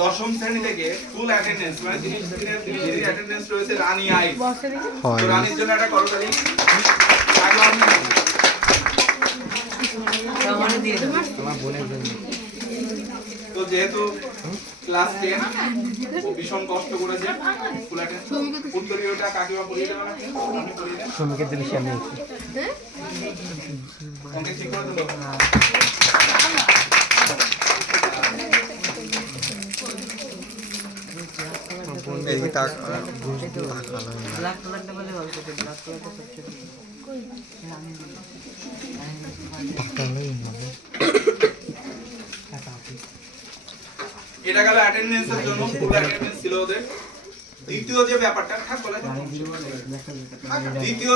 দশম শ্রেণী থেকে ফুল অ্যাটেন্ডেন্স মানে 30 দিনের অ্যাটেন্ডেন্স রয়েছে রানী আই। তো রানীর জন্য একটা করতালি। তো যেহেতু ক্লাস 10 ভীষণ কষ্ট করেছে ফুল অ্যাটেন্ডেন্স, উত্তরীয়টা কাকিমা পড়িয়ে দেবেন আপনি? আমি পড়িয়ে দেন। শ্রমিকের জিনিস আমি ওকে ঠিক করে দেবো। এই কি তাক ব্ল্যাক কালারটা বলে ভালো করে ব্ল্যাক কালারটা সবচেয়ে এটা গেল অ্যাটেন্ডেন্সের জন্য, ফুল অ্যাটেন্ডেন্স ছিল ওদের। দ্বিতীয়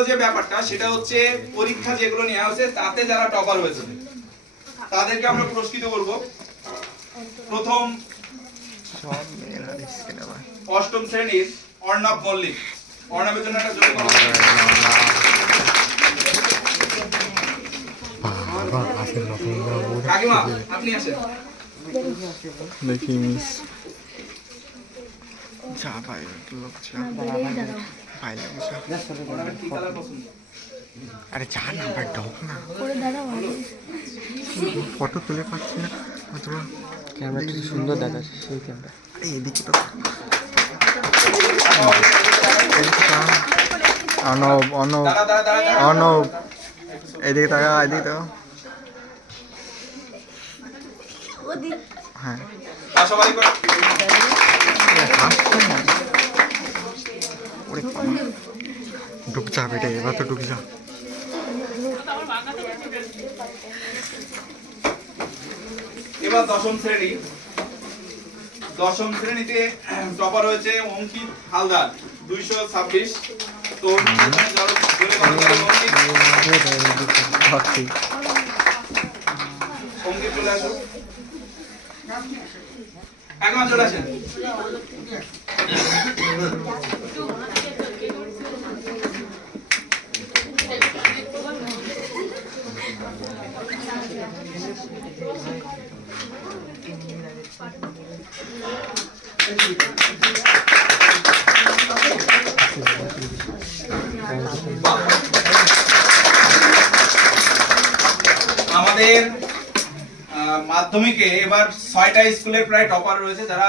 যে ব্যাপারটা সেটা হচ্ছে পরীক্ষা যেগুলো নেওয়া হয়েছে তাতে যারা টপার হয়েছে তাদেরকে আমরা পুরস্কৃত করব। প্রথম অষ্টম শ্রেণীর অর্ণব মল্লিক, অর্ণবের জন্য একটা জোরে করো। কাকিমা আপনি আসেন। দেখি মিস যা ভাই লোক পাইলে আরে যা না ভাই ঢোক না, ফটো তুলে পাচ্ছি না তোরা। ক্যামেরাটা কি সুন্দর দেখাচ্ছে সেই ক্যামেরা। আরে এদিকে তো অনব অনব অনব এদিকে তাকা, এদিকে তাকা। হ্যাঁ ঢুক যা বেটে, এবার তো ঢুক যা। এবার দশম শ্রেণীতে টপার হয়েছে অঙ্কিত হালদার 226। তো অঙ্কিত চলে আসো, এখন চলে আসেন। আমাদের মাধ্যমিকে এবার 6টা স্কুলের প্রায় টপার রয়েছে, যারা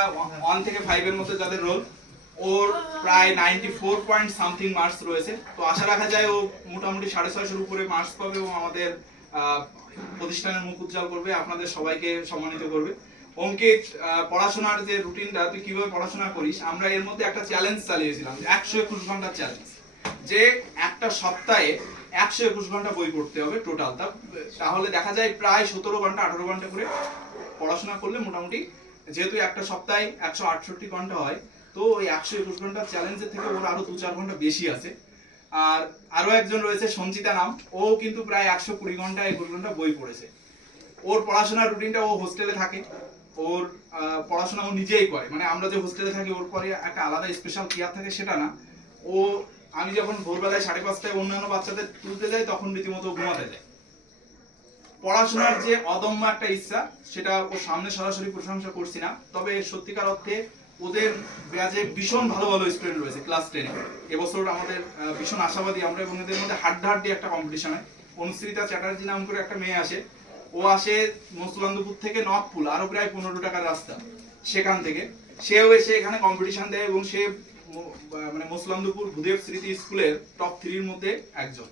1 থেকে 5 এর মধ্যে যাদের রোল, ওর প্রায় 94 পয়েন্ট সামথিং মার্কস রয়েছে। তো আশা রাখা যায় ও মোটামুটি 650 উপরে মার্কস পাবে এবং আমাদের প্রতিষ্ঠানের মুখ উজ্জ্বল করবে, আপনাদের সবাইকে সম্মানিত করবে। অঙ্কিত, পড়াশোনার যে রুটিনটা তুই কিভাবে পড়াশোনা করিস, আমরা এর মধ্যে একটা চ্যালেঞ্জ চালিয়েছিলাম 121 ঘন্টার চ্যালেঞ্জ, যে একটা সপ্তাহে 121 ঘন্টা বই পড়তে হবে টোটাল। তাহলে দেখা যায় প্রায় 17 ঘন্টা 18 ঘন্টা করে পড়াশোনা করলে মোটামুটি, যেহেতু একটা সপ্তাহে 168 ঘন্টা হয়, তো ওই 121 ঘন্টার চ্যালেঞ্জের থেকে ওর আরো 2-4 ঘন্টা বেশি আছে। আর আরো একজন রয়েছে সঞ্চিতা নাম, ও কিন্তু প্রায় 120 ঘন্টা 21 ঘন্টা বই পড়েছে। ওর পড়াশোনার রুটিনটা, ও হোস্টেলে থাকে, ওর পড়াশোনা ও নিজেই করে, মানে আমরা যে হোস্টেলে থাকি ওর পরে একটা আলাদা স্পেশাল কেয়ার থাকে সেটা না। ও আমি যখন ভোরবেলায় 5:30টায় অন্যান্য বাচ্চাদের তুলতে যাই তখন রীতিমতো ঘুমাতে যায়। পড়াশোনার যে অদম্য একটা ইচ্ছা, সেটা ওর সামনে সরাসরি প্রশংসা করছি না, তবে সত্যিকার অর্থে ওদের ব্যাচে ভীষণ ভালো ভালো স্টুডেন্ট রয়েছে ক্লাস 10-এ। এবছর আমাদের ভীষণ আশাবাদী আমরা, এবং এদের মধ্যে হাড্ডাহাড্ডি একটা কম্পিটিশন হয়। অনুশ্রিতা চ্যাটার্জি নাম করে একটা মেয়ে আসে, ও আসে মসলান্দপুর থেকে নকপুল, আরো প্রায় 15 টাকার রাস্তা, সেখান থেকে সেও এসে এখানে কম্পিটিশন দেয় এবং সে মানে মসলান্দপুর ভূদেব স্মৃতি স্কুলের টপ 3-এর মধ্যে একজন।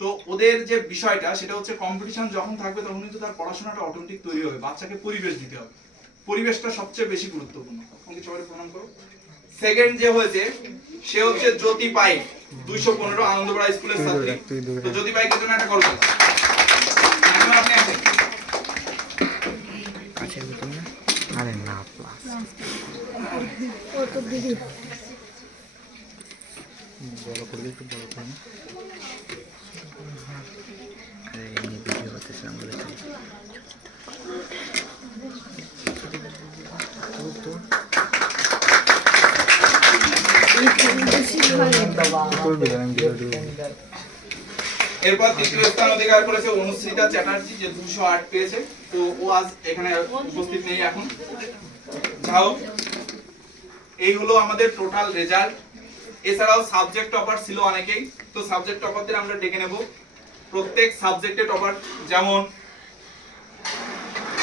তো ওদের যে বিষয়টা সেটা হচ্ছে কম্পিটিশন যখন থাকবে তখন কিন্তু তার পড়াশোনাটা অটোমেটিক তৈরি হবে, বাচ্চাকে পরিবেশ দিতে হবে, পরিবেশটা সবচেয়ে বেশি গুরুত্বপূর্ণ। ওকে সবাই প্রণাম করো। সেকেন্ড যে হয়েছে সে হচ্ছে জ্যোতি পাই 215 আনন্দপাড়া স্কুলের ছাত্রী। তো জ্যোতি পাইকের জন্য একটা কল করো। আপনি আসেন। কাছে বুঝুন না, আরে না প্লাস ও তো দিদি বড় করলে একটু বড় করুন। আরে এই ভিডিও করতেছিলাম বলেছি এরপর তৃতীয় স্থান অধিকার করেছে অনুশ্রিতা চ্যাটার্জি, যে 208 পেয়েছে। তো ও আজ এখানে উপস্থিত নেই এখন। যাও, এই হলো আমাদের টোটাল রেজাল্ট। এছাড়াও সাবজেক্ট টপার ছিল অনেকেই, তো সাবজেক্ট টপারদের আমরা ডেকে নেব। প্রত্যেক সাবজেক্টে টপার, যেমন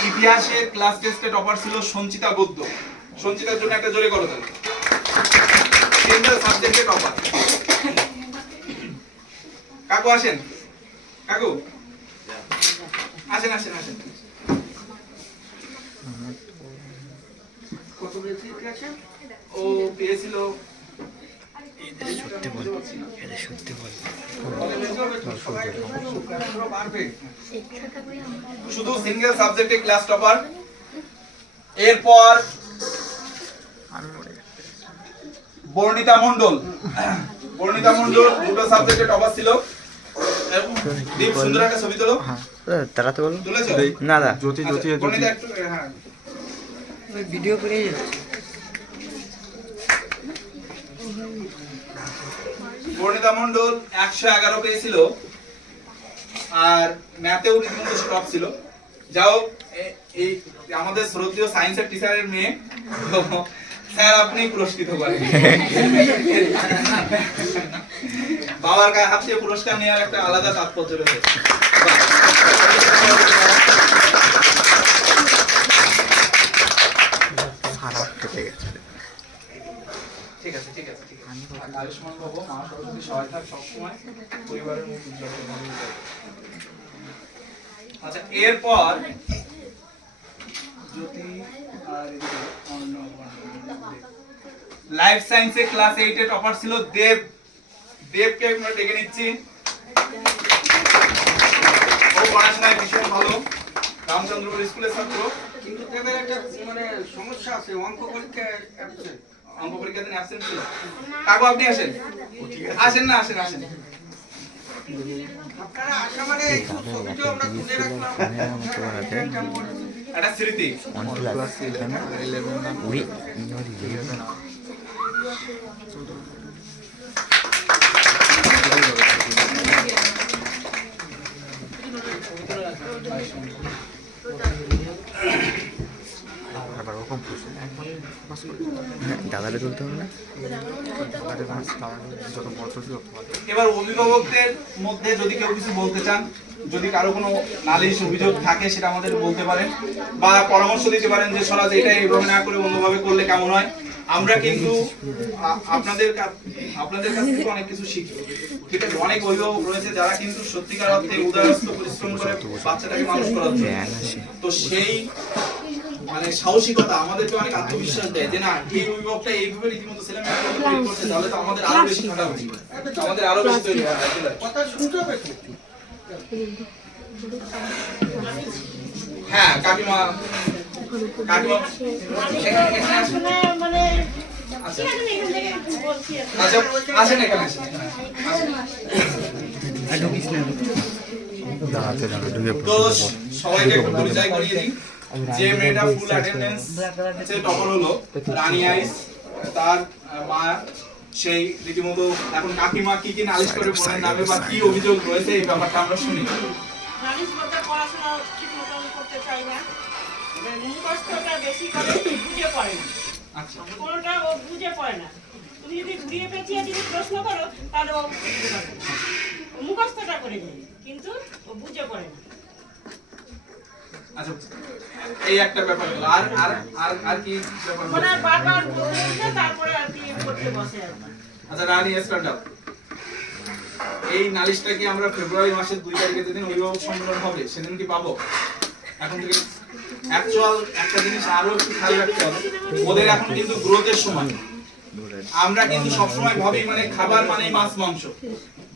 ইতিহাসের ক্লাস টেস্টে টপার ছিল সঞ্চিতা বৈদ্য। সঞ্চিতার জন্য একটা জোরে করো তাহলে। সিঙ্গেল সাবজেক্টে টপার। কাকু আসেন, কাকু আসেন আসেন আসেন। কত পেয়েছি ক্লাসে? ও পেয়েছিল সত্যি বল, এটা সত্যি বল। শুধু সিঙ্গেল সাবজেক্টে ক্লাস টপার। এরপর বর্ণিতা মণ্ডল। বর্ণিতা মণ্ডল দুটো সাবজেক্টে টপার ছিল। দীপ, সুন্দর একটা ছবি তোলো। তারা তো বলো তুলেছো? না না জ্যোতি জ্যোতি বর্ণিতা একটু, হ্যাঁ ভিডিও করেই যাচ্ছে। বর্ণিতা মণ্ডল 111 পেয়েছিল, আর ম্যাথেও রীতিমতো টপ ছিল। যাও, এই আমাদের শ্রদ্ধেয় সায়েন্সের টিচারের মেয়ে, স্যার আপনি পুরস্কৃত করেন। বাবার গায়ে হাত দিয়ে পুরস্কার নেওয়ার একটা আলাদা তাৎপর্য রয়েছে। খারাপ কেটে গেছে। ঠিক আছে ঠিক আছে ঠিক আছে। আয়ুষ্মান বাবু, মা সরস্বতী সহায় থাক সবসময়, পরিবারের মুখ উজ্জ্বল করে। আচ্ছা, এরপর জ্যোতি আর লাইফ সায়েন্সে ক্লাস 8 এ টপার ছিল দেব। দেবকে আমরা ডেকে নিচ্ছি। ও পড়াশোনায় ভীষণ ভালো, রামচন্দ্রপুর স্কুলের ছাত্র। কিন্তু দেবের একটা মানে সমস্যা আছে, অঙ্ক পরীক্ষায় absent। অঙ্ক পরীক্ষা দিন অ্যাবসেন্ট ছিল। কাকু আপনি আসেন। আসেন না, আসেন আসেন। আপনারা আসা মানে ছবিটাও আমরা তুলে রাখলাম। একটা স্মৃতি। দাদারে তুলতে হবে না। এবার অভিভাবকদের মধ্যে যদি কেউ কিছু বলতে চান, যদি কারো কোনো নালিশ অভিযোগ থাকে, সেটা আমাদের বলতে পারেন বা পরামর্শ দিতে পারেন যে সরাজ এটা এইভাবে না করে অন্যভাবে করলে কেমন হয়। আমরা কিন্তু আপনাদের কাছ থেকে অনেক কিছু শিখি। ঠিক আছে, অনেক অভিভাবক রয়েছে যারা কিন্তু সত্যিকার অর্থে উদারস্থ পরিশ্রম করে বাচ্চাটাকে মানুষ করাচ্ছে। তো সেই মানে সাহসিকতা আমাদেরকে অনেক আত্মবিশ্বাস দেয় যে না, এই অভিভাবকটা এইভাবে রীতিমতো ছেলেমেয়েকে তৈরি করছে, তাহলে তো আমাদের আরো বেশি খাটা উচিত, আমাদের আরো বেশি তৈরি হয়। কথা শুনতে হবে তো। হ্যাঁ কাকিমা, কাকিমা এখানে আসুন। আচ্ছা আচ্ছা, আসেন এখানে আসেন। তো সবাইকে একটু পরিচয় করিয়ে দিই। যে মেয়েটা ফুল অ্যাটেন্ডেন্স সে টপার হলো, রানী আইস, তার মা সেই রীতিমতো এখন কাকিমা কি কি নালিশ করে বোনের নামে বা কি অভিযোগ রয়েছে এই ব্যাপারটা আমরা শুনি। নালিশ বলতে পড়াশোনা ঠিক মতন করতে চাই না, মুখস্থটা বেশি করে বুঝে পড়ে না। আচ্ছা, কোনোটা ও বুঝে পড়ে না। তুমি যদি ঘুরিয়ে পেঁচিয়ে যদি প্রশ্ন করো তাহলে ও বুঝতে পারবে না। ও মুখস্থটা করে যায় কিন্তু ও বুঝে পড়ে না। আচ্ছা, এই একটা ব্যাপার হলো। আর আর আর আর কি ব্যাপার মানে হলো? বারবার বলতে তারপরে আর কি করতে বসে আর কি। আচ্ছা রানী, স্ট্যান্ড আপ। এই নালিশটা কি আমরা ফেব্রুয়ারি মাসের 2 তারিখে যেদিন অভিভাবক সম্মেলন হবে সেদিন কি পাবো? এখন থেকে অ্যাকচুয়াল একটা জিনিস আরো একটু খেয়াল রাখতে হবে, ওদের এখন কিন্তু গ্রোথের সময়। আমরা কিন্তু সবসময় ভাবি মানে খাবার মানে মাছ মাংস।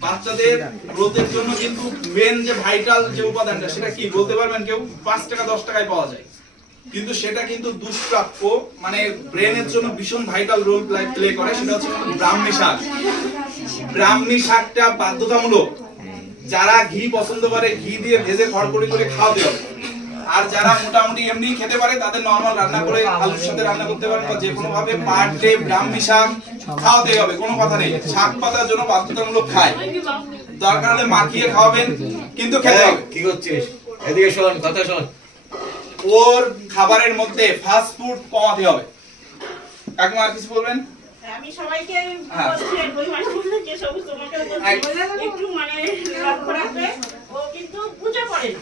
বাচ্চাদের গ্রোথের জন্য কিন্তু মেন যে ভাইটাল যে উপাদানটা সেটা কি বলতে পারবেন কেউ? 5 টাকা 10 টাকায় পাওয়া যায়, কিন্তু সেটা কিন্তু দুষ্প্রাপ্য, মানে ব্রেনের জন্য ভীষণ ভাইটাল রোল প্লে করে। সেটা হচ্ছে ব্রাহ্মী শাক। ব্রাহ্মী শাকটা বাধ্যতামূলক। যারা ঘি পছন্দ করে ঘি দিয়ে ভেজে খড়কুড়ি করে খাওয়াতে হবে, আর যারা মোটামুটি এমনি খেতে পারে তাদের নরমাল রান্না করে আলুর সাথে রান্না করতে পারেন বা যে কোনো ভাবে পার ডে ব্রাহ্মী শাক খাওয়াতে হবে, কোনো কথা নেই। শাক পাতার জন্য বাধ্যতামূলক খায়। দরকার হলে মাখিয়ে খাওয়াবেন, কিন্তু খেতে হবে। কি করছিস? এদিকে শোন, কথা শোন। ওর খাবারের মধ্যে ফাস্ট ফুড কমাতে হবে। কাকিমা আর কিছু বলবেন? আমি সবাইকে হ্যাঁ। বলছি, ওই মাসগুলোকে সবুজ তোমাকে বলছি, একটু মানে লক্ষ্য রাখবে। ও কিন্তু বুঝে পড়ে না,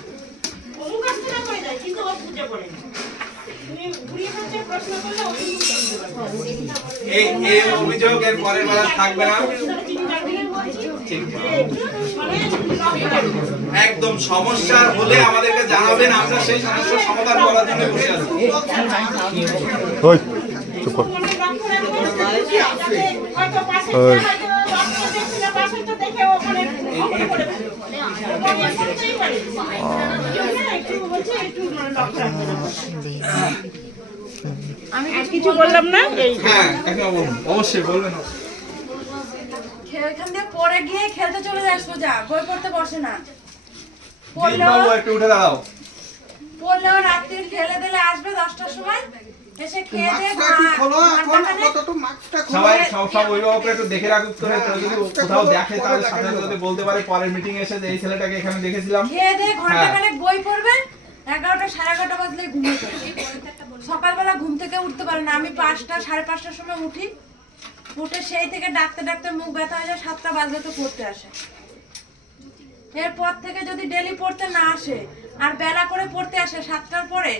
ও মুখস্থ করে যায় কিন্তু ও বুঝে পড়ে না। তুমি ঘুরিয়ে ফেলছে প্রশ্ন করলে ও কিন্তু বুঝতে পারবে। এই অভিযোগ এর পরের বার আর থাকবে না। একদম সমস্যা হলে আমাদেরকে জানাবেন, আমরা সেই সমস্যার সমাধান করার জন্য বসে আছি। ওই চুপ কর। ওই। আমি কিছু বললাম না। হ্যাঁ কাকিমা বলুন, অবশ্যই বলবেন। এখান দিয়ে পরে গিয়ে খেলতে চলে যায় সোজা, বই পড়তে বসে না। বাবু একটু উঠে দাঁড়াও। পড়লেও রাত্রি খেলে দিলে আসবে 10টার সময়, এসে খেয়ে দিয়ে মাস্কটা একটু খোলো এখন, আপাতত মাস্কটা খোলো। সবাই সব অভিভাবকরা একটু দেখে রাখুক তো, যদি কোথাও দেখে তাহলে সাথে সাথে যদি বলতে পারে পরের মিটিং এসে যে এই ছেলেটাকে এখানে দেখেছিলাম। খেয়ে দিয়ে ঘন্টা হ্যাঁ। খানেক বই পড়বে, 11টা 11:30 বাজলে ঘুমিয়ে পড়ে। সকালবেলা ঘুম থেকে উঠতে পারে না। আমি 5টা 5:30টার সময় উঠি, উঠে সেই থেকে ডাকতে ডাকতে মুখ ব্যথা হয়ে যায়, 7টা বাজলে তো পড়তে আসে। এরপর থেকে যদি ডেলি পড়তে না আসে আর বেলা করে পড়তে আসে 7টার পরে,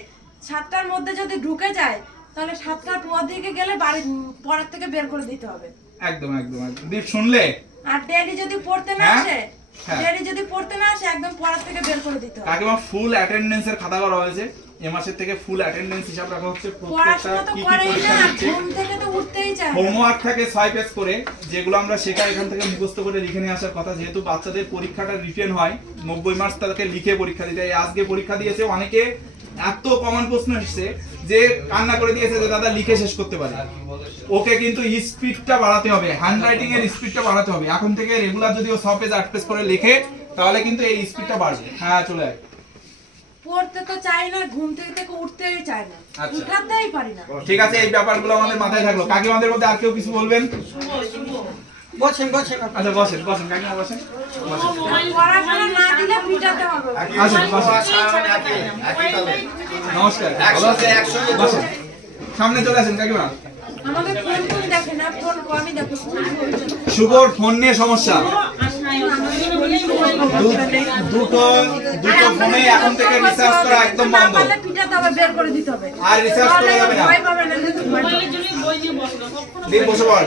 7টার মধ্যে যদি ঢুকে যায় তাহলে 7টার পর দিকে গেলে বাড়ি পরের থেকে বের করে দিতে হবে। একদম একদম একদম। দীপ শুনলে? আর ডেলি যদি পড়তে না হ্যাঁ? আসে, হ্যাঁ। ডেলি যদি পড়তে না আসে একদম পরের থেকে বের করে দিতে হবে। কাকিমা ফুল অ্যাটেন্ডেন্সের খাতা করা হয়েছে, এ মাসের থেকে ফুল অ্যাটেন্ডেন্স হিসাব রাখা হচ্ছে। প্রত্যেকটা পড়াশোনা তো কি কি করেই পরীক্ষা না, দিচ্ছে, ঘুম থেকে তো উঠতেই চায় না। হোমওয়ার্ক থাকে 6 পেজ করে, যেগুলো আমরা শেখাই এখান থেকে মুখস্থ করে লিখে নিয়ে আসার কথা। যেহেতু বাচ্চাদের পরীক্ষাটা রিটেন হয়, 90 মার্কস তাদেরকে লিখে পরীক্ষা দিতে হয়। আজকে পরীক্ষা দিয়েছে, অনেকে এত কমন প্রশ্ন এসেছে যে কান্না করে দিয়েছে যে দাদা লিখে শেষ করতে পারে। ওকে কিন্তু স্পিডটা বাড়াতে হবে, হ্যান্ডরাইটিং এর স্পিডটা বাড়াতে হবে। এখন থেকে রেগুলার যদি ও 6 পেজ 8 পেজ করে লেখে তাহলে কিন্তু এই স্পিডটা বাড়বে। হ্যাঁ চলে আয়। পড়তে তো চাই না, ঘুম থেকে উঠতেই চায় না, আচ্ছা। উঠাতেই পারি না। ঠিক আছে, এই ব্যাপারগুলো আমাদের মাথায় থাকলো। কাকিমাদের মধ্যে আর কেউ কিছু বলবেন? বসেন বসেন আচ্ছা বসেন বসেন কাকিমা বসেন। পড়াশোনা না দিলে পিটাতে হবে। আসেন বসেন। নমস্কার, ভালো আছেন? বসেন। সামনে চলে আসেন কাকিমা। আমাদের ফোন কোন দেখে না, ফোন কমই দেখে। শুভর ফোন নিয়ে সমস্যা। দুটো ফোনে এখন থেকে রিসার্চ করা একদম বন্ধ। পিটাতে হবে, বের করে দিতে হবে। আর রিসার্চ করা যাবে না। ভয় পাবে না, কিন্তু ভয় পাবে। দিন বসে পড়।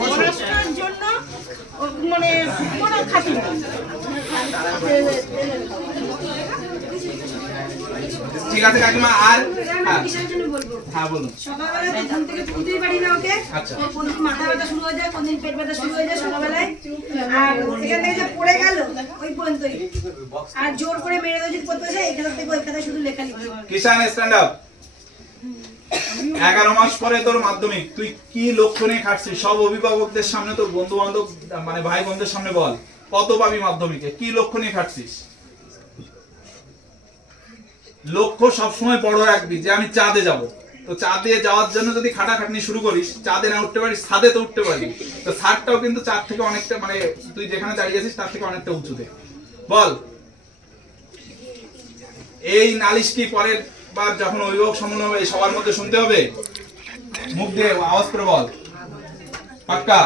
পড়াশোনার জন্য মানে কোনো খাতির নেই। ঠিক আছে কাকিমা। আর হ্যাঁ কিসের জন্য বলবো? হ্যাঁ বলুন। সকালবেলা তো ঘুম থেকে তুলতেই পারি না ওকে। আচ্ছা। ও কোনদিন মাথা ব্যথা শুরু হয়ে যায়, কোনদিন পেট ব্যথা শুরু হয়ে যায় সকালবেলায়। আর এখান থেকে যে পড়ে গেল ওই পর্যন্তই। আর জোর করে মেরে দেওয়া যদি পড়তে বসে, এখান থেকে ওই খাতায় শুধু লেখালেখি। কিষান স্ট্যান্ড আপ। 11 মাস পরে তোর মাধ্যমিক, তুই কি লক্ষ্য নিয়ে খাটছিস? সব অভিভাবকদের সামনে, তোর বন্ধু বান্ধব মানে ভাই বোনদের সামনে বল, কত পাবি মাধ্যমিকে, কি লক্ষ্য নিয়ে খাটছিস? লক্ষ্য সবসময় বড় রাখবি যে আমি চাঁদে যাব। তো চাঁদে যাওয়ার জন্য যদি খাটাখাটনি শুরু করিস, চাঁদে না উঠতে পারিস, ছাদে তো উঠতে পারবি। তো ছাদটাও কিন্তু চাঁদ থেকে অনেকটা, মানে তুই যেখানে দাঁড়িয়ে আছিস তার থেকে অনেকটা উঁচুতে। বল, এই নালিশ কি পরের বার যখন অভিভাবক সম্মেলন হবে সবার মধ্যে শুনতে হবে? মুখ দিয়ে আওয়াজ করে বল, পাক্কা?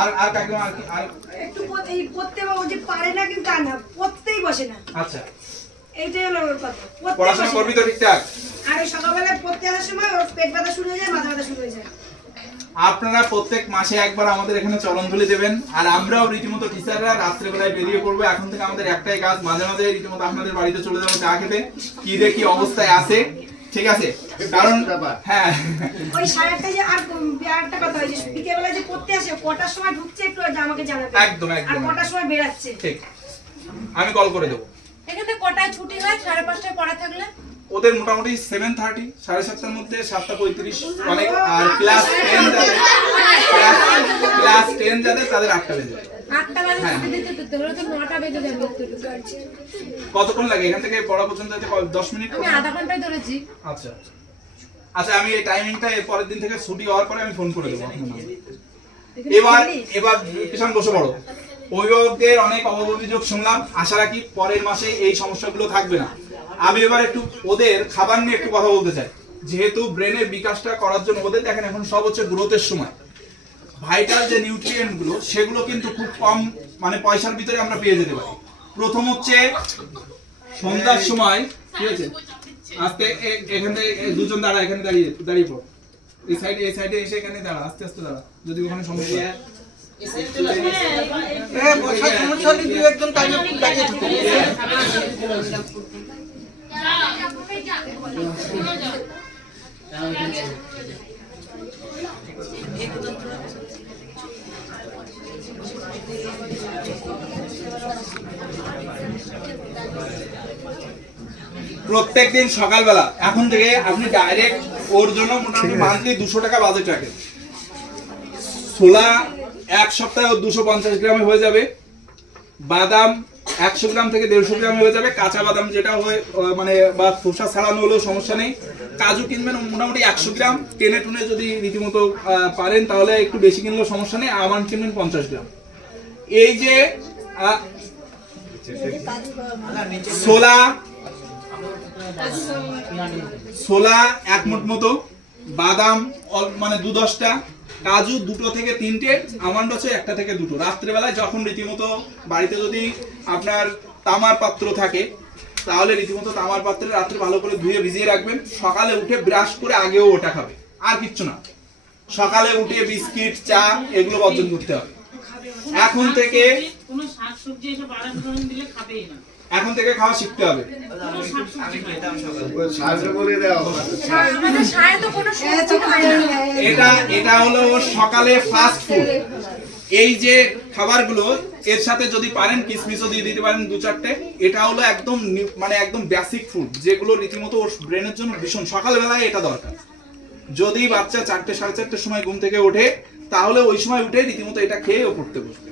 আর আর কাকিমা আর একটু এই পড়তে ও যে পারে না কিন্তু তা না, পড়তেই বসে না। আচ্ছা, এইটাই হলো ওর কথা। পড়তে পড়াশোনা বসে করবি না। তো ঠিকঠাক? আর ওই সকালবেলায় পড়তে আসার সময় ওর পেট ব্যথা শুরু হয়ে যায়, মাথা ব্যথা শুরু হয়ে যায়। আপনারা প্রত্যেক মাসে একবার আমাদের এখানে চরণধুলি দেবেন। আর আমরাও রীতিমতো টিচাররা রাত্রেবেলায় বেরিয়ে পড়বো। এখন থেকে আমাদের একটাই কাজ, মাঝে মাঝে রীতিমতো আপনাদের বাড়িতে চলে যাবো চা খেতে, কি রে কি অবস্থায় আছে, ঠিক আছে? কারণ হ্যাঁ ওই 8:30 যে আর একটা কথা হয় যে বিকেলবেলা যে পড়তে আসে, কটার সময় ঢুকছে একটু আমাকে জানাবে। একদম আর একদম কটার সময় বেরাচ্ছে। ঠিক, আমি কল করে দেবো। এখানে কটায় ছুটি হয়? 5:30টায় পড়া থাকলে ওদের মোটামুটি 7:30, 7:30টার মধ্যে 7:35 অনেক। আর ক্লাস 10 যাদের তাদের 8টা বেজে যায়। 8টা বাজে ছুটি দিতে দিতে ওরা তো 9টা বেজে যাবে। কতক্ষণ লাগে এখান থেকে পড়া পর্যন্ত? 10 মিনিট। আমি আধা ঘন্টায় ধরেছি। আচ্ছা আচ্ছা, আমি এই টাইমিংটা এর পরের দিন থেকে ছুটি হওয়ার পরে আমি ফোন করে দেবো আপনার নাম্বারে। এবার কিষান বসে পড়ো। অভিভাবকদের অনেক অভিযোগ শুনলাম, আশা রাখি পরের মাসে এই সমস্যাগুলো থাকবে না। আমি এবার একটু ওদের খাবার নিয়ে একটু কথা বলতে চাই। যেহেতু ব্রেনের বিকাশটা করার জন্য ওদের দেখেন এখন সব হচ্ছে গ্রোথের সময়, ভাইটাল যে নিউট্রিয়েন্ট গুলো সেগুলো কিন্তু খুব কম মানে পয়সার ভিতরে আমরা পেয়ে যেতে পারি। প্রথম হচ্ছে সন্ধ্যার সময়, ঠিক আছে, আস্তে এখান থেকে দুজন দাঁড়া, এখানে দাঁড়িয়ে পড়, এই সাইডে এসে এখানে দাঁড়া, আস্তে আস্তে দাঁড়া, যদি ওখানে সমস্যা হয়। বসার সমস্যা হলে দু একজন দাঁড়িয়ে থাকো। প্রত্যেকদিন সকালবেলা এখন থেকে আপনি ডাইরেক্ট ওর জন্য মোটামুটি মান্থলি 200 টাকা বাজেট রাখেন। ছোলা এক সপ্তাহে 250 গ্রামে হয়ে যাবে, বাদাম 100 গ্রাম থেকে 150 গ্রামে হয়ে যাবে, কাঁচা বাদাম যেটা হয় মানে বা খোসা ছাড়ানো হলেও সমস্যা নেই। কাজু কিনবেন মোটামুটি 100 গ্রাম, টেনে টুনে যদি রীতিমতো পারেন তাহলে একটু বেশি কিনলেও সমস্যা নেই, আমন্ড কিনবেন 50 গ্রাম। এই যে ছোলা 1 মুঠ মতো, বাদাম মানে 2-10টা, কাজু 2 থেকে 3টে, আমন্ড হচ্ছে 1 থেকে 2টো। রাত্রেবেলায় যখন রীতিমতো বাড়িতে যদি আপনার তামার পাত্র থাকে তাহলে রীতিমতো তামার পাত্রে রাত্রে ভালো করে ধুয়ে ভিজিয়ে রাখবেন, সকালে উঠে ব্রাশ করে আগেও ওটা খাবে, আর কিচ্ছু না। সকালে উঠে বিস্কিট, চা এগুলো বর্জন করতে হবে। এখন থেকে কোনো শাকসবজি এসব বাদাম টাদাম দিলে খাবেই না। এখন থেকে খাওয়া শিখতে হবে। আমাদের সায়ে তো কোনো সবজি খায় না। এটা হলো সকালে ফাস্ট ফুড। এই যে খাবারগুলো এর সাথে যদি পারেন কিশমিশও দিয়ে দিতে পারেন 2-4টে। এটা হলো একদম মানে একদম বেসিক ফুড, যেগুলো রীতিমতো ওর ব্রেনের জন্য ভীষণ, সকালবেলায় এটা দরকার। যদি বাচ্চা 4টে 4:30 সময় ঘুম থেকে ওঠে তাহলে ওই সময় উঠে রীতিমতো এটা খেয়ে ও পড়তে বসবে।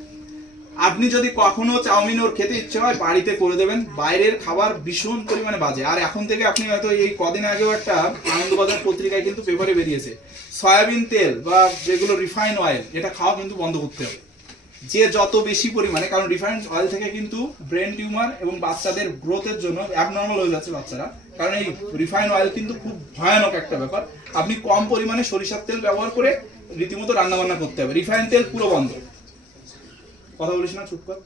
আপনি যদি কখনো চাউমিন ওর খেতে ইচ্ছে হয় বাড়িতে করে দেবেন, বাইরের খাবার ভীষণ পরিমাণে বাজে। আর এখন থেকে আপনি হয়তো এই কদিন আগেও একটা আনন্দবাজার পত্রিকায় কিন্তু পেপারে বেরিয়েছে, সয়াবিন তেল বা যেগুলো রিফাইন অয়েল এটা খাওয়া কিন্তু বন্ধ করতে হবে। যে যত বেশি পরিমাণে, কারণ রিফাইন অয়েল থেকে কিন্তু ব্রেন টিউমার এবং বাচ্চাদের গ্রোথের জন্য অ্যাবনর্মাল হয়ে যাচ্ছে বাচ্চারা, কারণ এই রিফাইন অয়েল কিন্তু খুব ভয়ানক একটা ব্যাপার। আপনি কম পরিমাণে সরিষার তেল ব্যবহার করে রীতিমতো রান্না বান্না করতে হবে, রিফাইন তেল পুরো বন্ধ। কথা বলিস না, চুপ কর।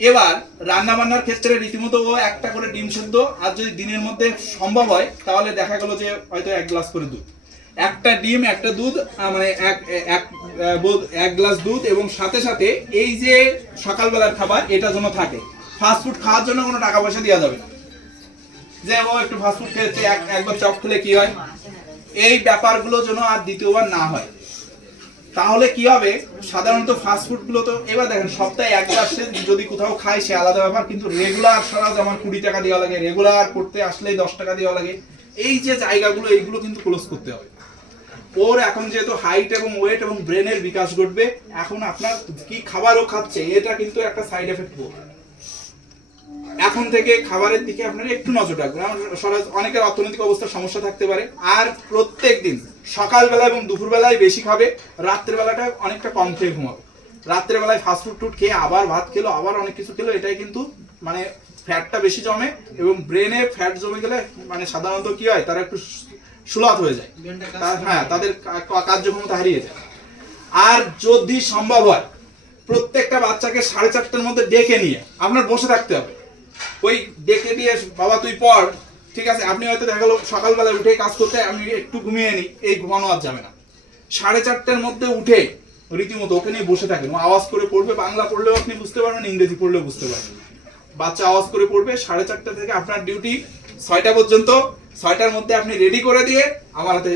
এবার রান্না বান্নার ক্ষেত্রে রীতিমতো ও একটা করে ডিম সেদ্ধ, আর যদি দিনের মধ্যে সম্ভব হয় তাহলে দেখা গেল যে হয়তো 1 গ্লাস করে দুধ, একটা ডিম একটা দুধ, মানে এক গ্লাস দুধ, এবং সাথে সাথে এই যে সকালবেলার খাবার এটা যেন থাকে। ফাস্টফুড খাওয়ার জন্য কোনো টাকা পয়সা দেওয়া যাবে না, যে ও একটু ফাস্টফুড খেয়েছে, একবার চপ খেলে কি হয়, এই ব্যাপারগুলো যেন আর দ্বিতীয়বার না হয়। তাহলে কি হবে, সাধারণত ফাস্টফুড গুলো তো এবার দেখেন সপ্তাহে 1 বার সে যদি কোথাও খায় সে আলাদা ব্যাপার, কিন্তু রেগুলার সারা যেমন 20 টাকা দেওয়া লাগে, রেগুলার করতে আসলেই 10 টাকা দেওয়া লাগে, এই যে জায়গাগুলো এইগুলো কিন্তু ক্লোজ করতে হবে। ওর এখন যেহেতু হাইট এবং ওয়েট এবং ব্রেনের বিকাশ ঘটবে, এখন আপনার কি খাবারও খাচ্ছে এটা কিন্তু একটা সাইড এফেক্ট পড়বে। এখন থেকে খাবারের দিকে আপনারা একটু নজর রাখবেন। অনেকের অর্থনৈতিক অবস্থার সমস্যা থাকতে পারে, আর প্রত্যেকদিন সকালবেলা এবং দুপুরবেলায় বেশি খাবে, রাত্রেবেলাটা অনেকটা কম খেয়ে ঘুমাবে। রাত্রেবেলায় ফাস্টফুড টুড খেয়ে আবার ভাত খেলো, আবার অনেক কিছু খেলো, এটাই কিন্তু মানে ফ্যাটটা বেশি জমে, এবং ব্রেনে ফ্যাট জমে গেলে মানে সাধারণত কি হয়, তারা একটু সুলাত হয়ে যায়, হ্যাঁ, তাদের কার্যক্ষমতা হারিয়ে যায়। আর যদি সম্ভব হয় প্রত্যেকটা বাচ্চাকে 4:30টার মধ্যে ডেকে নিয়ে আপনার বসে থাকতে হবে। ওই ডেকে দিয়ে বাবা তুই পড়, ঠিক আছে, আপনি হয়তো দেখা গেল সকালবেলা উঠে কাজ করতে আমি একটু ঘুমিয়ে নিই, এই ঘুমানো আর যাবে না। 4:30টার মধ্যে উঠে রীতিমতো ওকে নিয়ে বসে থাকেন, ও আওয়াজ করে পড়বে, বাংলা পড়লেও আপনি বুঝতে পারবেন, ইংরেজি পড়লেও বুঝতে পারবেন। বাচ্চা আওয়াজ করে পড়বে, 4:30টা থেকে আপনার ডিউটি 6টা পর্যন্ত, 6টার মধ্যে আপনি রেডি করে দিয়ে আমার হাতে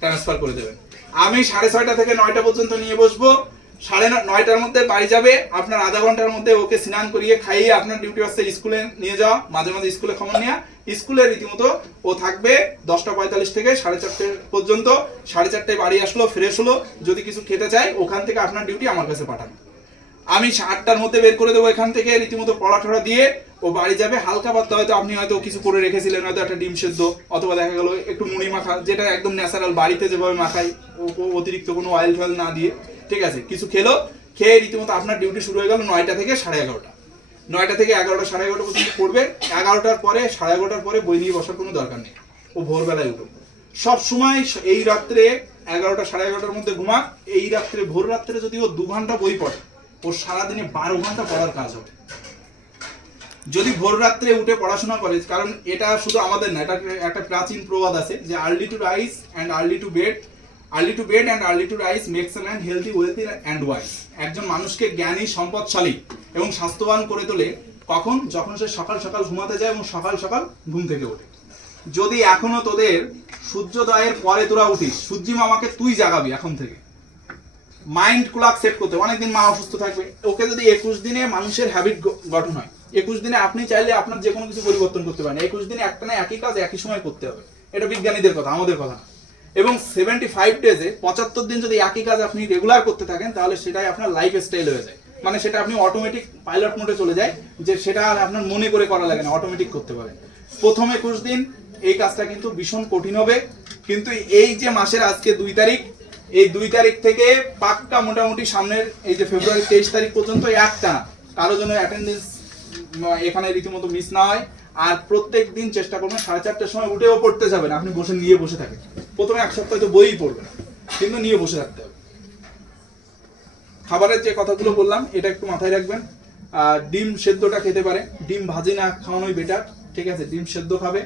ট্রান্সফার করে দেবেন। আমি 6:30 থেকে 9টা পর্যন্ত নিয়ে বসবো, 9:30টার মধ্যে বাড়ি যাবে, আপনার আধা ঘন্টার মধ্যে ওকে স্নান করিয়ে খাইয়ে আপনার ডিউটি হচ্ছে স্কুলে নিয়ে যাওয়া, মাঝে মাঝে স্কুলে খবর নেওয়া, স্কুলে রীতিমতো ও থাকবে 10:45 থেকে 4:30 পর্যন্ত। 4:30টায় বাড়ি আসলো, ফ্রেশ হলো, যদি কিছু খেতে চায় ওখান থেকে আপনার ডিউটি আমার কাছে পাঠানো, আমি 8টার মধ্যে বের করে দেবো এখান থেকে, রীতিমতো পড়াঠড়া দিয়ে ও বাড়ি যাবে। হালকা পাতলা হয়তো আপনি হয়তো কিছু করে রেখেছিলেন, হয়তো একটা ডিম সেদ্ধ, অথবা দেখা গেল একটু মুড়ি মাখা, যেটা একদম ন্যাচারাল বাড়িতে যেভাবে মাখাই, অতিরিক্ত কোনো অয়েল ফয়েল না দিয়ে, ঠিক আছে, কিছু খেলো, খেয়ে রীতিমতো আপনার ডিউটি শুরু হয়ে গেল 9টা থেকে 11:30। 9টা থেকে 11টা 11:30 পর্যন্ত পড়বে। 11টার পরে 11:30 পরে বই নিয়ে বসার কোনো দরকার নেই, ও ভোরবেলায় উঠবে। সব সময় এই রাত্রে 11টা 11:30টার মধ্যে ঘুমাক। এই রাত্রে ভোর রাত্রে যদি ও 2 ঘন্টা বই পড়ে, ওর সারাদিনে 12 ঘন্টা পড়ার কাজ হবে। যদি ভোর রাত্রে উঠে পড়াশোনা করে, কারণ এটা শুধু আমাদের না, এটা একটা প্রাচীন প্রবাদ আছে যে early to rise and early to bed and early to rise makes a man healthy, wealthy and wise. একজন মানুষকে জ্ঞানী, সম্পদশালী এবং স্বাস্থ্যবান করে তোলে কখন? যখন সে সকাল সকাল ঘুমাতে যায় এবং সকাল সকাল ঘুম থেকে ওঠে। যদি এখনো তোদের সূর্যোদয়ের পরে তোরা উঠিস, সূর্যি মামাকে তুই জাগাবি এখন থেকে। মাইন্ড ক্লক সেট করতে, অনেকদিন মা অসুস্থ থাকবে, ওকে যদি 21 দিনে মানুষের হ্যাবিট গঠন হয়, 21 দিনে আপনি চাইলে আপনার যে কোনো কিছু পরিবর্তন করতে পারেন। 21 দিনে একটা না একই কাজ একই সময় করতে হবে, এটা বিজ্ঞানীদের কথা, আমাদের কথা না। এবং 75 ডেজে 75 দিন যদি একই কাজ আপনি রেগুলার করতে থাকেন, তাহলে সেটাই আপনার লাইফ স্টাইল হয়ে যায়। মানে সেটা আপনি অটোমেটিক পাইলট মোডে চলে যায়, যে সেটা আর আপনার মনে করে করা লাগে না, অটোমেটিক করতে পারেন। প্রথম 21 দিন এই কাজটা কিন্তু ভীষণ কঠিন হবে, কিন্তু এই যে মাসের আজকে 2 তারিখ, এই 2 তারিখ থেকে পাক্কা মোটামুটি সামনের এই যে ফেব্রুয়ারি 23 তারিখ পর্যন্ত একটা কারো জন্য অ্যাটেন্ডেন্স এখানে রীতিমতো মিস না হয়। আর প্রত্যেক দিন চেষ্টা করবেন 4:30টার সময় উঠেও পড়তে যাবেন, আপনি বসে নিয়ে বসে থাকেন। প্রথমে 1 সপ্তাহ তো বইই পড়বেন, কিন্তু নিয়ে বসে থাকতে হবে। খাবারের যে কথাগুলো বললাম এটা একটু মাথায় রাখবেন। ডিম সেদ্ধটা খেতে পারে, ডিম ভাজি না খাওয়ানোই বেটার, ঠিক আছে? ডিম সেদ্ধ খাবে।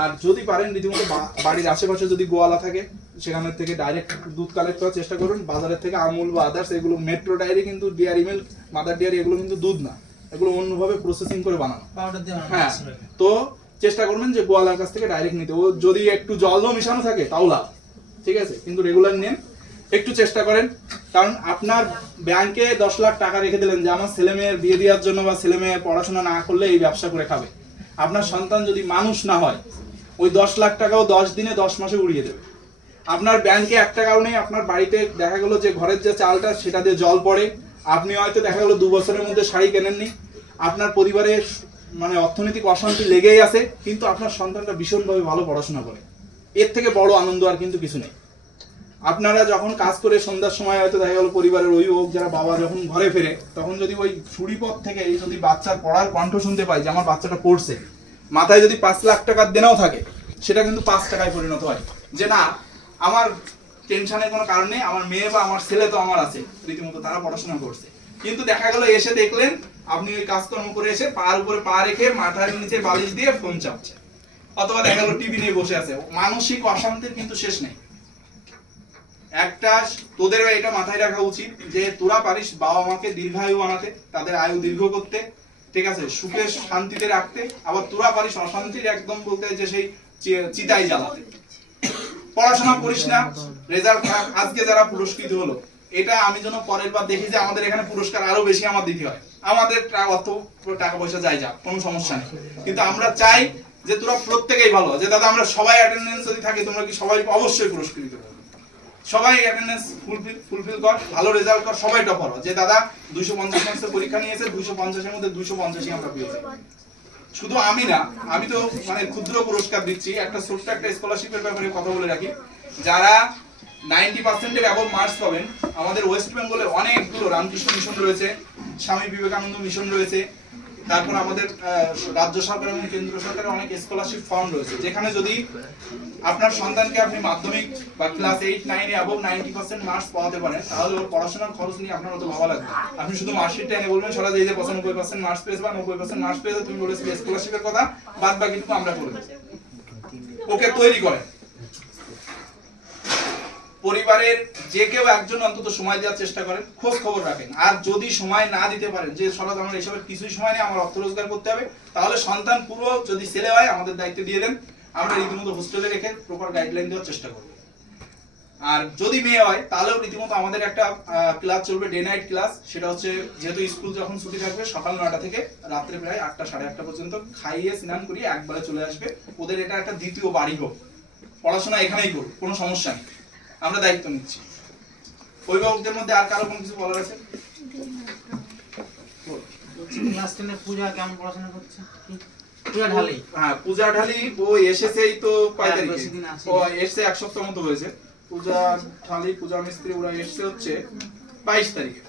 আর যদি পারেন রীতিমতো বাড়ির আশেপাশে যদি গোয়ালা থাকে, সেখানের থেকে ডাইরেক্ট দুধ কালেক্ট করার চেষ্টা করুন। বাজারের থেকে আমুল বা আদার্স এগুলো, মেট্রো ডায়েরি কিন্তু ডেয়ারি মিল্ক, মাদার ডেয়ারি, এগুলো কিন্তু দুধ না, এগুলো অন্যভাবে প্রসেসিং করে বানানো। হ্যাঁ, তো চেষ্টা করবেন যে গোয়ালার কাছ থেকে ডাইরেক্ট নিতে। ও যদি একটু জলও মিশানো থাকে তাও লাভ, ঠিক আছে? কিন্তু রেগুলার নেন, একটু চেষ্টা করেন। কারণ আপনার ব্যাংকে 10 লাখ টাকা রেখে দিলেন যে আমার ছেলে মেয়ের বিয়ে দেওয়ার জন্য বা ছেলে মেয়ে পড়াশোনা না করলে এই ব্যবসা করে খাবে। আপনার সন্তান যদি মানুষ না হয়, ওই 10 লাখ টাকাও 10 দিনে 10 মাসে উড়িয়ে দেবে। আপনার ব্যাংকে 1 টাকাও নেই, আপনার বাড়িতে দেখা গেল যে ঘরের যে চালটা সেটা দিয়ে জল পড়ে, আপনি হয়তো দেখা গেল 2 বছরের মধ্যে শাড়ি কেনেননি, আপনার পরিবারে মানে অর্থনৈতিক অশান্তি লেগেই আছে, কিন্তু আপনার সন্তানটা ভীষণভাবে ভালো পড়াশোনা করে। এর থেকে বড় আনন্দ আর কিন্তু কিছু নেই। আপনারা যখন কাজ করে সন্ধ্যার সময় হয়তো দেখা গেল পরিবারের অভিভাবক যারা বাবা যখন ঘরে ফেরে, তখন যদি ওই ছুরিপথ থেকে এই যদি বাচ্চার পড়ার কণ্ঠ শুনতে পাই যে আমার বাচ্চাটা পড়ছে, মাথায় যদি 5 লাখ টাকার দেনাও থাকে, সেটা কিন্তু 5 টাকায় পরিণত হয়। যে না, আমার টেনশনের কোনো কারণ নেই, আমার মেয়ে বা আমার ছেলে তো আমার আছে, রীতিমতো তারা পড়াশোনা করছে। কিন্তু দেখা গেল এসে দেখলেন আপনি ওই কাজকর্ম করে এসে পার উপরে পা রেখে মাথার নিচে বালিশ দিয়ে ফোন চাপছে, অথবা দেখা গেল টিভি নিয়ে বসে আছে। মানসিক অশান্তির কিন্তু শেষ নেই। একটা তোদেরও এটা মাথায় রাখা উচিত যে তোরা পারিস বাবা মাকে দীর্ঘায়ু বানাতে, তাদের আয়ু দীর্ঘ করতে, ঠিক আছে, সুখে শান্তিতে রাখতে। আবার তোরা পারিস অশান্তির একদম বলতে যে সেই চিতাই জ্বালাতে। পড়াশোনা করিস না, রেজাল্ট খারাপ, আজকে যারা পুরস্কৃত হলো, এটা আমি যেন পরের বার দেখি যে আমাদের এখানে পুরস্কার আরো বেশি আমার দিতে হয়। আমাদের অর্থ টাকা পয়সা যাই যা, কোনো সমস্যা নেই, কিন্তু আমরা চাই যে তোরা প্রত্যেকেই ভালো, যে দাদা আমরা সবাই অ্যাটেন্ডেন্স যদি থাকি, তোমরা কি সবাই অবশ্যই পুরস্কৃত করবে। সবাই অ্যাটেন্ডেন্স ফুলফিল কর, ভালো রেজাল্ট কর, সবাই টপার হয়। যে দাদা 250 মার্কসের পরীক্ষা নিয়েছে, 250-এর মধ্যে 250 আমরা পেয়েছি। শুধু আমি না, আমি তো মানে ক্ষুদ্র পুরস্কার দিচ্ছি। একটা ছোট্ট একটা স্কলারশিপের ব্যাপারে কথা বলে রাখি, যারা 90%-এর অ্যাবভ মার্কস পাবেন, আমাদের ওয়েস্ট বেঙ্গলে অনেকগুলো রামকৃষ্ণ মিশন রয়েছে, স্বামী বিবেকানন্দ মিশন রয়েছে, তারপর আমাদের রাজ্য সরকার এবং কেন্দ্র সরকারের অনেক স্কলারশিপ ফান্ড রয়েছে, যেখানে যদি আপনার সন্তানকে আপনি মাধ্যমিক বা ক্লাস 8-9-এ অ্যাবভ 90% মার্কস পাওয়াতে পারেন, তাহলে ওর পড়াশোনার খরচ নিয়ে আপনার অত ভাবা লাগবে। আপনি শুধু মার্কশিটটা এনে বলবেন সরা যে 95% মার্কস পেয়েছে বা 90% মার্কস পেয়েছে, তুমি বলেছিলে স্কলারশিপের কথা, বাদ বাকি কিন্তু আমরা করে দেব। ওকে তৈরি করেন। পরিবারের যে কেউ একজন অন্তত সময় দেওয়ার চেষ্টা করেন, খোঁজ খবর রাখেন। আর যদি সময় না দিতে পারেন, যে সরাজ আমার এসবের কিছুই সময় নেই, আমার অর্থ রোজগার করতে হবে, তাহলে সন্তান পুরো যদি ছেলে হয় আমাদের দায়িত্ব দিয়ে দেন, আমরা রীতিমতো হোস্টেলে রেখে প্রপার গাইডলাইন দেওয়ার চেষ্টা করব। আর যদি মেয়ে হয় তাহলেও রীতিমতো আমাদের একটা ক্লাস চলবে, ডে নাইট ক্লাস। সেটা হচ্ছে যেহেতু স্কুল যখন ছুটি থাকবে সকাল 9টা থেকে রাত্রে প্রায় 8টা-8:30 পর্যন্ত, খাইয়ে স্নান করিয়ে একবারে চলে আসবে। ওদের এটা একটা দ্বিতীয় বাড়ি হোক, পড়াশোনা এখানেই করুক, কোনো সমস্যা নেই, আমরা দায়িত্ব নিচ্ছি। অভিভাবকদের মধ্যে আর কারো কোনো কিছু বলার আছে? ক্লাস 10 এর পূজা কেমন পড়াশোনা করছে? পূজা ঢালি, হ্যাঁ পূজা ঢালি ও এসেছেই তো 5 তারিখে, ও এসে 1 সপ্তাহ মতো হয়েছে। পূজা ঢালি, পূজা মিস্ত্রি ওরা এসে হচ্ছে 22 তারিখে।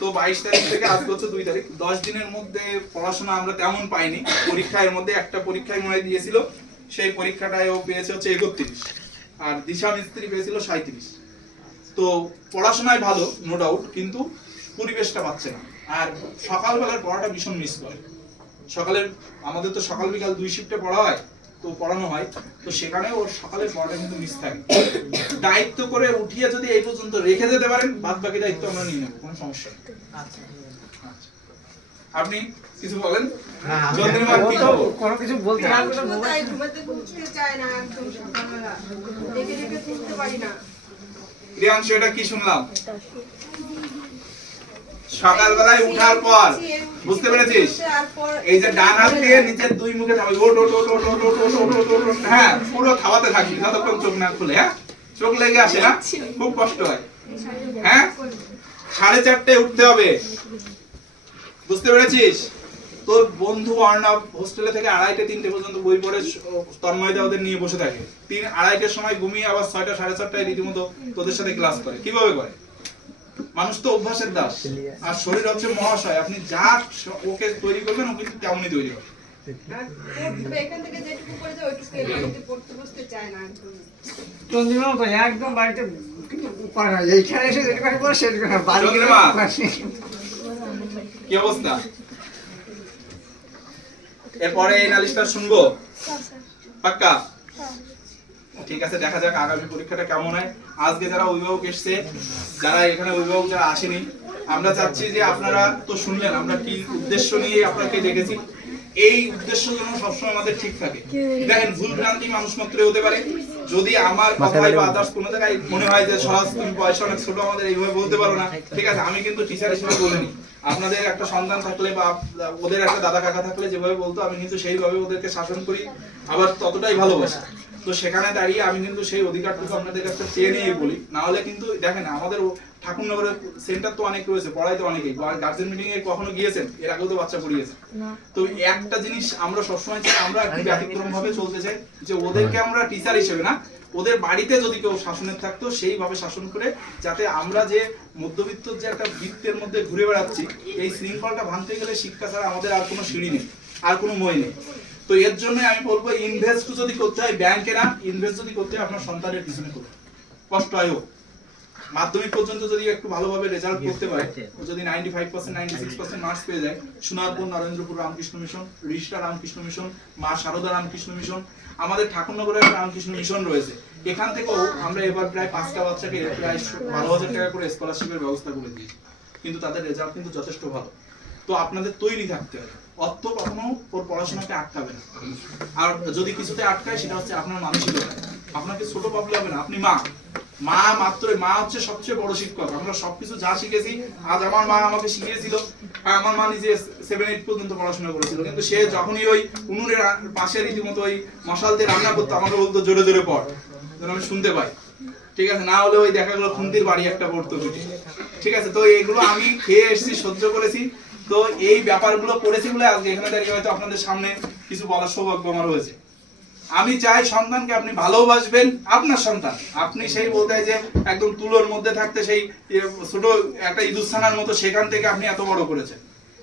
তো 22 তারিখ থেকে আজ হচ্ছে 2 তারিখ, 10 দিনের মধ্যে পড়াশোনা আমরা তেমন পাইনি। পরীক্ষা এর মধ্যে একটা পরীক্ষায় মনে হয় দিয়েছিল, সেই পরীক্ষাটায় ও পেয়েছে হচ্ছে 31, আর দিশা মিস্ত্রি পেয়েছিল 37। তো পড়াশোনায় ভালো নো ডাউট, কিন্তু পরিবেশটা পাচ্ছে না। আর সকালবেলার পড়াটা ভীষণ মিস করে। সকালের আমাদের তো সকাল বিকাল 2 শিফটে পড়া হয়, তো পড়ানো হয়, তো সেখানে ওর সকালের পড়াটা কিন্তু মিস থাকে। দায়িত্ব করে উঠিয়ে যদি এই পর্যন্ত রেখে যেতে পারেন, বাদ বাকি দায়িত্ব আমরা নিয়ে নেবো, কোনো সমস্যা নেই। আচ্ছা আপনি কিছু বলেন? চন্দ্রিমা কি খবর? কোনো কিছু বলতে প্রিয়াংশু, এটা কি শুনলাম? সকালবেলায় উঠার পর বুঝতে পেরেছিস, এই যে ডান হাত দিয়ে নিচের 2 মুখে থাকবে, ওট ওট ওট ওট ওট ওট ওট ওট ওট ওট ওট, হ্যাঁ পুরো থাবাতে থাকবি যতক্ষণ চোখ না খুলে। হ্যাঁ, চোখ লেগে আসে না, খুব কষ্ট হয়। হ্যাঁ, 4:30 উঠতে হবে, বুঝতে পেরেছিস? তোর বন্ধু অর্ণব হোস্টেলে থেকে 2:30-3টে পর্যন্ত বই পড়ে তন্ময়দা ওদের নিয়ে বসে থাকে, 3-2:30টার সময় ঘুমিয়ে আবার 6টা-6:30টায় রীতিমতো তোদের সাথে ক্লাস করে। কিভাবে করে? মানুষ তো অভ্যাসের দাস, আর শরীর হচ্ছে মহাশয়। আপনি যা ওকে তৈরি করবেন ও কিন্তু তেমনই তৈরি হবে। চন্দ্রিমা তো একদম বাড়িতে পারে না, এইখানে এসে যেটা করে বলে সেটা করে বাড়ি গেলে চন্দ্রিমা, পারে। কি অবস্থা? এরপরে এই নালিশটা শুনবো পাক্কা? ঠিক আছে, দেখা যাক আগামী পরীক্ষাটা কেমন হয়। আজকে যারা অভিভাবক এসছে, যারা এখানে অভিভাবক যারা আসেনি, আমরা চাচ্ছি যে আপনারা তো শুনলেন আমরা কি উদ্দেশ্য নিয়ে আপনাকে দেখেছি। এই উদ্দেশ্য যেন সবসময় আমাদের ঠিক থাকে। দেখেন, ভুল ভ্রান্তি মানুষ মাত্রই হতে পারে। যদি আমার কথায় বা আদার্স কোনো জায়গায় মনে হয় যে সরাস তুমি বয়স অনেক ছোট, আমাদের এইভাবে বলতে পারো না, ঠিক আছে, আমি কিন্তু টিচার হিসেবে বলিনি। আপনাদের একটা সন্তান থাকলে বা ওদের একটা দাদা কাকা থাকলে যেভাবে বলতো, আমি কিন্তু সেইভাবে ওদেরকে শাসন করি, আবার ততটাই ভালোবাসি। তো সেখানে দাঁড়িয়ে আমি কিন্তু সেই অধিকারটুকু আপনাদের কাছে চেয়ে নিয়ে বলি। না হলে কিন্তু দেখেন, আমাদের ঠাকুরনগরের সেন্টার তো অনেক রয়েছে, পড়াই তো অনেকেই। গার্জেন মিটিং এ কখনো গিয়েছেন? এর আগেও তো বাচ্চা পড়িয়েছে। তো একটা জিনিস আমরা সবসময় চাই, আমরা একটু ব্যতিক্রম ভাবে চলতে চাই, যে ওদেরকে আমরা টিচার হিসেবে না, ওদের বাড়িতে যদি কেউ শাসনের থাকতো সেইভাবে শাসন করে, যাতে আমরা যে মধ্যবিত্ত যে একটা বৃত্তের মধ্যে ঘুরে বেড়াচ্ছি, এই শৃঙ্খলটা ভাঙতে গেলে শিক্ষা ছাড়া আমাদের আর কোনো সিঁড়ি নেই, আর কোনো মই নেই। তো এর জন্য আমি বলবো, ইনভেস্ট যদি করতে হয় ব্যাংকে না, ইনভেস্ট যদি করতে হয় আপনার সন্তানের পিছনে করুন, কষ্ট হয় হোক। মাধ্যমিক পর্যন্ত যদি একটু ভালোভাবে রেজাল্ট করতে পারে, ও যদি 95% 96% মার্কস পেয়ে যায়, সোনারপুর নরেন্দ্রপুর রামকৃষ্ণ মিশন, রিষ্টা রামকৃষ্ণ মিশন, মা শারদা রামকৃষ্ণ মিশন, আমাদের ঠাকুরনগরের রামকৃষ্ণ মিশন রয়েছে, এখান থেকেও আমরা এবার প্রায় 5টা বাচ্চাকে প্রায় 12,000 টাকা করে স্কলারশিপের ব্যবস্থা করে দিয়েছি, কিন্তু তাদের রেজাল্ট কিন্তু যথেষ্ট ভালো। তো আপনাদের তৈরি থাকতে হবে, অর্থ কখনো ওর পড়াশোনাকে আটকাবে না। আর যদি কিছুতে আটকায়, সেটা হচ্ছে আপনার মানসিকতা। আপনাকে ছোট ভাবলে হবে না, আপনি মা মাত্রই, মা হচ্ছে সবচেয়ে বড় শিক্ষক। আমরা সবকিছু যা শিখেছি, আজ আমার মা আমাকে শিখিয়েছিল। আমার মা নিজে 7-8 পর্যন্ত পড়াশোনা করেছিল, কিন্তু সে যখনই ওই উনুনের পাশে রীতিমতো ওই মশাল দিয়ে রান্না করতো, আমাকে বলতো জোরে জোরে পড়, যেন আমি শুনতে পাই, ঠিক আছে? না হলে ওই দেখা গেলো খুন্তির বাড়ি একটা পড়তো পিঠে, ঠিক আছে? তো এইগুলো আমি খেয়ে এসেছি, সহ্য করেছি। তো এই ব্যাপারগুলো করেছি বলে আজকে এখানে দাঁড়িয়ে হয়তো আপনাদের সামনে কিছু বলার সৌভাগ্য আমার হয়েছে। আমি চাই সন্তানকে আপনি ভালোবাসবেন, আপনার সন্তান। আপনি সেই বলতে যে একদম তুলোর মধ্যে থাকতে সেই ছোট একটা ইঁদুরছানার মতো, সেখান থেকে আপনি এত বড় করেছেন।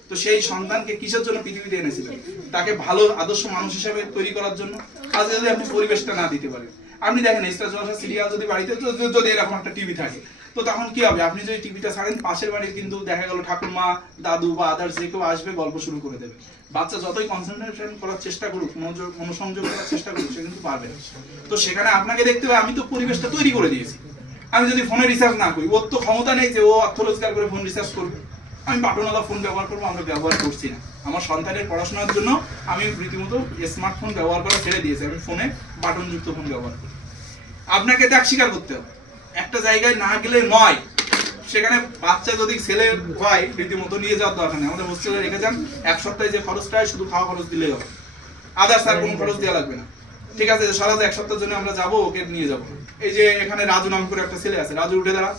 তো সেই সন্তানকে কিসের জন্য পৃথিবীতে এনেছিলেন? তাকে ভালো আদর্শ মানুষ হিসেবে তৈরি করার জন্য। আজকে যদি আপনি পরিবেশটা না দিতে পারেন, আপনি দেখেন স্টার জলসা সিরিয়াল যদি বাড়িতে যদি এরকম একটা টিভি থাকে, তো তখন কি হবে? আপনি যদি টিভিটা ছাড়েন, পাশের বাড়ির কিন্তু দেখা গেল ঠাকুরমা, দাদু বা আদার্স যে কেউ আসবে, গল্প শুরু করে দেবে। বাচ্চা যতই কনসেন্ট্রেশন করার চেষ্টা করুক, মনোসংযোগ করার চেষ্টা করুক, সে কিন্তু পারবে না। তো সেখানে আপনাকে দেখতে হবে, আমি তো পরিবেশটা তৈরি করে দিয়েছি। আমি যদি ফোনে রিসার্চ না করি, ওর তো ক্ষমতা নেই যে ও অর্থ রোজগার করে ফোন রিসার্চ করবে। আমি বাটনওয়ালা ফোন ব্যবহার করবো, আমরা ব্যবহার করছি না। আমার সন্তানের পড়াশোনার জন্য আমি রীতিমতো স্মার্টফোন ব্যবহার করা ছেড়ে দিয়েছি, আমি ফোনে বাটনযুক্ত ফোন ব্যবহার করি। আপনাকে ত্যাগ স্বীকার করতে হবে। একটা জায়গায় না গেলে নয়, সেখানে বাচ্চা যদি ছেলে হয়, রীতিমতো নিয়ে যাওয়ার দরকার নেই। আমাদের হোস্টেলে রেখে যান, 1 সপ্তাহে যে খরচটা হয় শুধু খাওয়া খরচ দিলেই হবে, আদার্স আর কোনো খরচ দেওয়া লাগবে না, ঠিক আছে? সারা 1 সপ্তাহের জন্য আমরা যাবো, ওকে নিয়ে যাবো। এই যে এখানে রাজু নাম করে একটা ছেলে আছে, রাজু উঠে দাঁড়া,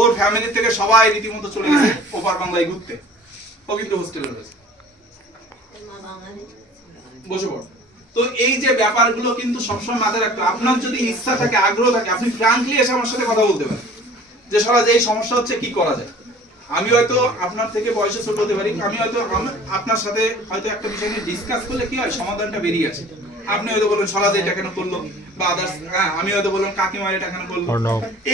ওর ফ্যামিলির থেকে সবাই রীতিমতো চলে গেছে ওপার বাংলায় ঘুরতে, ও কিন্তু হোস্টেলে রয়েছে, বসে পড়। তো এই যে ব্যাপারগুলো কিন্তু সবসময় মাথায় রাখতে, আপনার যদি ইচ্ছা থাকে, আগ্রহ থাকে, আপনি ফ্র্যাঙ্কলি এসে আমার সাথে কথা বলতে পারেন যে সারা যে এই সমস্যা হচ্ছে, কি করা যায়। আমি হয়তো আপনার থেকে বয়সে ছোট হতে পারি, আমি হয়তো আপনার সাথে হয়তো একটা বিষয় নিয়ে ডিসকাস করলে কি হয়, সমাধানটা বেরিয়ে আসে। আপনি হয়তো বললেন সরাজ এটা কেন করলো, বা আদার্স, আমি হয়তো বললাম কাকিমা এটা কেন করলো।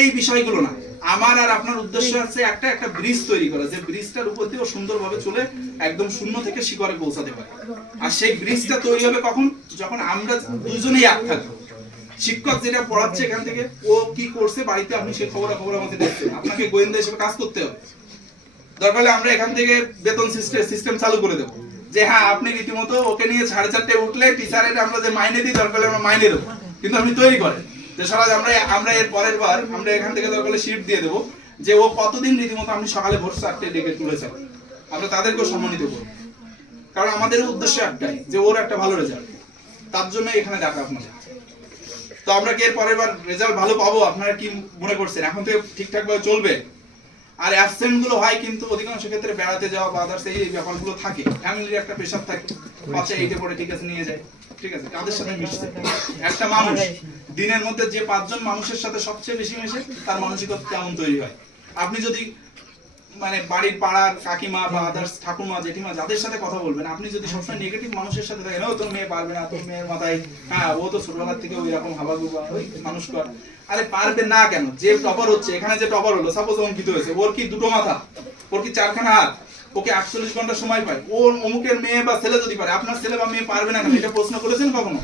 এই বিষয়গুলো না, আমার আর আপনার উদ্দেশ্য আছে একটা ব্রিজ তৈরি করা, যে ব্রিজটার উপর দিয়ে সুন্দরভাবে চলে একদম শূন্য থেকে শিখরে পৌঁছাতে পারে। আর সেই ব্রিজটা তৈরি হবে কখন, যখন আমরা দুইজনেই এক থাকবো। শিক্ষক যেটা পড়াচ্ছে এখান থেকে, ও কি করছে বাড়িতে আপনি সেই খবর আমাকে দেখছেন, আপনাকে গোয়েন্দা হিসেবে কাজ করতে হবে। দরকার হলে আমরা এখান থেকে বেতন সিস্টেম চালু করে দেবো, যে হ্যাঁ আপনি রীতিমতো ওকে নিয়ে 4:30 উঠলে টিচারের আমরা যে মাইনে দিই, দরকার হলে আমরা মাইনে দেবো, কিন্তু আপনি তৈরি করেন যে সরাজ আমরা এর পরের বার আমরা এখান থেকে দরকার হলে শিফট দিয়ে দেবো, যে ও কতদিন রীতিমতো আপনি সকালে ভোর 4টে ডেকে তুলেছেন, আমরা তাদেরকেও সম্মানিত করবো। কারণ আমাদের উদ্দেশ্য একটাই, যে ওর একটা ভালো রেজাল্ট, তার জন্য এখানে ডাকা আপনাদের। তো আমরা কি এর পরের বার রেজাল্ট ভালো পাবো, আপনারা কি মনে করছেন? এখন থেকে ঠিকঠাক ভাবে চলবে। আর অ্যাবসেন্ট গুলো হয় কিন্তু অধিকাংশ ক্ষেত্রে বেড়াতে যাওয়া বা আদার্স এই ব্যাপারগুলো থাকে, ফ্যামিলির একটা প্রেশার থাকে, বাচ্চা এইটা পরে ঠিক আছে নিয়ে যায়, ঠিক আছে, তাদের সাথে মিশছে। একটা মানুষ দিনের মধ্যে যে 5 জন মানুষের সাথে সবচেয়ে বেশি মেশে, তার মানসিকতা কেমন তৈরি হয়। আপনি যদি মানে বাড়ির পাড়ার কাকিমা বা আদার্স ঠাকুমা জেঠিমা যাদের সাথে কথা বলবেন, আপনি যদি সবসময় নেগেটিভ মানুষের সাথে থাকেন, ও তোর মেয়ে পারবে না, তোর মেয়ের মাথায় হ্যাঁ ও তো ছোটবেলার থেকে ওই রকম হাবাগুবা ওই মানুষ কর, আরে পারবে না কেন? যে টপার হচ্ছে এখানে, যে টপার হলো, সাপোজ অঙ্কিত হয়েছে, ওর কি 2টো মাথা, ওর কি 4খানা হাত, ওকে 48 ঘন্টা সময় পায়, ওর অমুকের মেয়ে বা ছেলে যদি পারে, আপনার ছেলে বা মেয়ে পারবে না কেন? এটা প্রশ্ন করেছেন কখনো?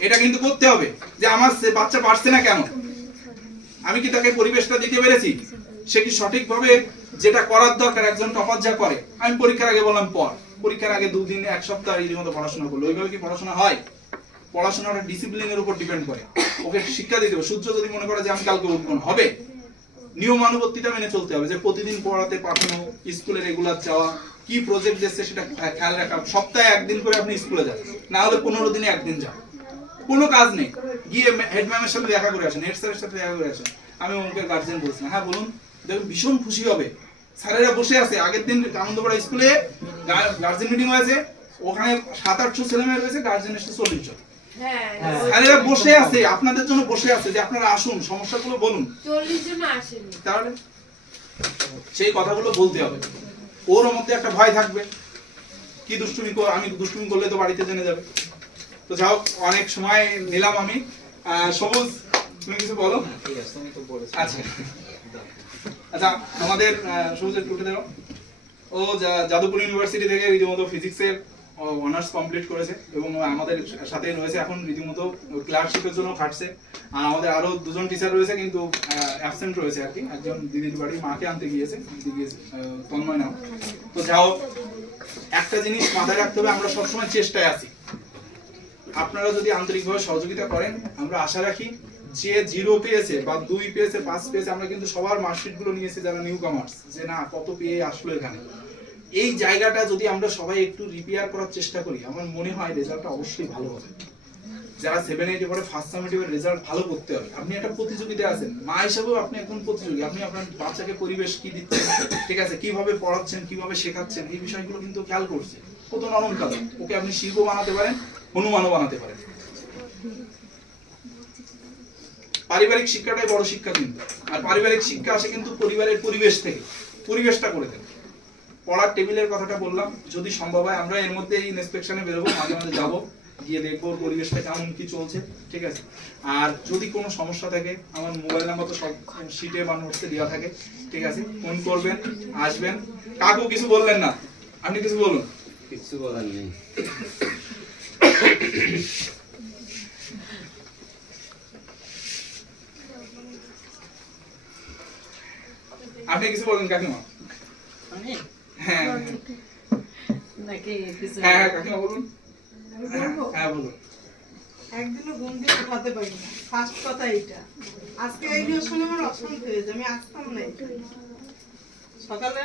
এটা কিন্তু করতে হবে, যে আমার বাচ্চা পারছে না কেন, আমি কি তাকে পরিবেশটা দিতে পেরেছি, সে কি সঠিকভাবে যেটা করার দরকার একজন টপার যা করে। আমি পরীক্ষার আগে বললাম পরীক্ষার আগে 2 দিন 1 সপ্তাহ এই মতো পড়াশোনা করলো, ওইভাবে কি পড়াশোনা হয়? পড়াশোনাটা ডিসিপ্লিনের উপর ডিপেন্ড করে, ওকে শিক্ষা দিতে হবে। সূর্য যদি মনে করে যে আমি কালকে উঠবো না, হবে, নিয়মানুবর্তিতা মেনে চলতে হবে, যে প্রতিদিন পড়াতে পাঠানো, স্কুলে রেগুলার যাওয়া, কি প্রজেক্ট দিচ্ছে সেটা খেয়াল রাখা, সপ্তাহে 1 দিন করে আপনি স্কুলে যান, না হলে 15 দিনে 1 দিন যান, কোনো কাজ নেই, গিয়ে হেড ম্যামের সাথে দেখা করে আসেন, হেড স্যারের সাথে দেখা করে আসেন, আমি অমুকের গার্জেন বলছি, হ্যাঁ বলুন, দেখুন ভীষণ খুশি হবে। স্যারেরা বসে আছে, আগের দিন আনন্দপাড়া স্কুলে গার্জেন মিটিং হয়েছে, ওখানে 700-800 ছেলে মেয়ে রয়েছে, গার্জেন এসে 40 জন, স্যারেরা বসে আছে, আপনাদের জন্য বসে আছে, যে আপনারা আসুন, সমস্যাগুলো বলুন। 40 জন আসেনি, তাহলে সেই কথাগুলো বলতে হবে। ওর মধ্যে একটা ভয় থাকবে, কি দুষ্টুমি আমি দুষ্টুমি করলে তো বাড়িতে জেনে যাবে। তো যাও, অনেক সময় নিলাম আমি। সবুজ, তুমি কিছু বলো। আচ্ছা আচ্ছা, আমাদের সবুজের টুটে দেবো। ও যাদবপুর ইউনিভার্সিটি থেকে রীতিমতো ফিজিক্সের অনার্স কমপ্লিট করেছে, এবং আমাদের সাথে রয়েছে এখন, রীতিমতো ক্লার্কশিপের জন্য খাটছে। আর আমাদের আরো 2 জন টিচার রয়েছে, কিন্তু অ্যাবসেন্ট রয়েছে আর কি। একজন দিদির বাড়ি মাকে আনতে গিয়েছে, দিদি গিয়েছে, তন্ময় নাম। তো যাও, একটা জিনিস মাথায় রাখতে হবে, আমরা সবসময় চেষ্টায় আছি। আপনারা যদি আন্তরিকভাবে সহযোগিতা করেন, আমরা আশা রাখি যে 0 পেয়েছে বা 2 পেয়েছে, 5 পেয়েছে, আমরা কিন্তু সবার মার্কশিট গুলো নিয়েছি যারা নিউ কামার্স, যে না কত পেয়ে আসলো এখানে। এই জায়গাটা যদি আমরা সবাই একটু রিপেয়ার করার চেষ্টা করি, আমার মনে হয় রেজাল্টটা অবশ্যই ভালো হবে। যারা 7-8 পরে ফার্স্ট সামেটিভের রেজাল্ট ভালো করতে হবে। আপনি একটা প্রতিযোগিতা আছেন, মা হিসেবেও আপনি একজন প্রতিযোগী। আপনি আপনার বাচ্চাকে পরিবেশ কি দিচ্ছেন, ঠিক আছে, কিভাবে পড়াচ্ছেন, কিভাবে শেখাচ্ছেন, এই বিষয়গুলো কিন্তু খেয়াল করছে। কত নরম কাজ, ওকে আপনি শিল্প বানাতে পারেন, হনুমানও বানাতে পারেন। পারিবারিক শিক্ষাটাই বড় শিক্ষা কিন্তু। আর পারিবারিক শিক্ষা আসে কিন্তু পরিবারের পরিবেশ থেকে। পরিবেশটা করে দেন। পড়ার টেবিলের কথাটা বললাম, যদি সম্ভব হয় আমরা এর মধ্যে এই ইন্সপেকশনে বেরোবো, মাঝে মাঝে যাবো, গিয়ে দেখবো পরিবেশটা কেমন কি চলছে, ঠিক আছে। আর যদি কোনো সমস্যা থাকে, আমার মোবাইল নাম্বার তো সব শিটে বা নোটসে দেওয়া থাকে, ঠিক আছে, ফোন করবেন, আসবেন। কাকু কিছু বললেন না, আপনি কিছু বলুন। কিছু বলার নেই। আপনি কিছু বলুন কাকিমা। হ্যাঁ হ্যাঁ কাকিমা বলুন। হ্যাঁ বলুন। একদিনও ঘুম দিয়ে উঠাতে পারি না, ফার্স্ট কথা এইটা। আজকে এই নিয়ে শুনে আমার অশান্তি হয়েছে, আমি আসতাম না। সকালে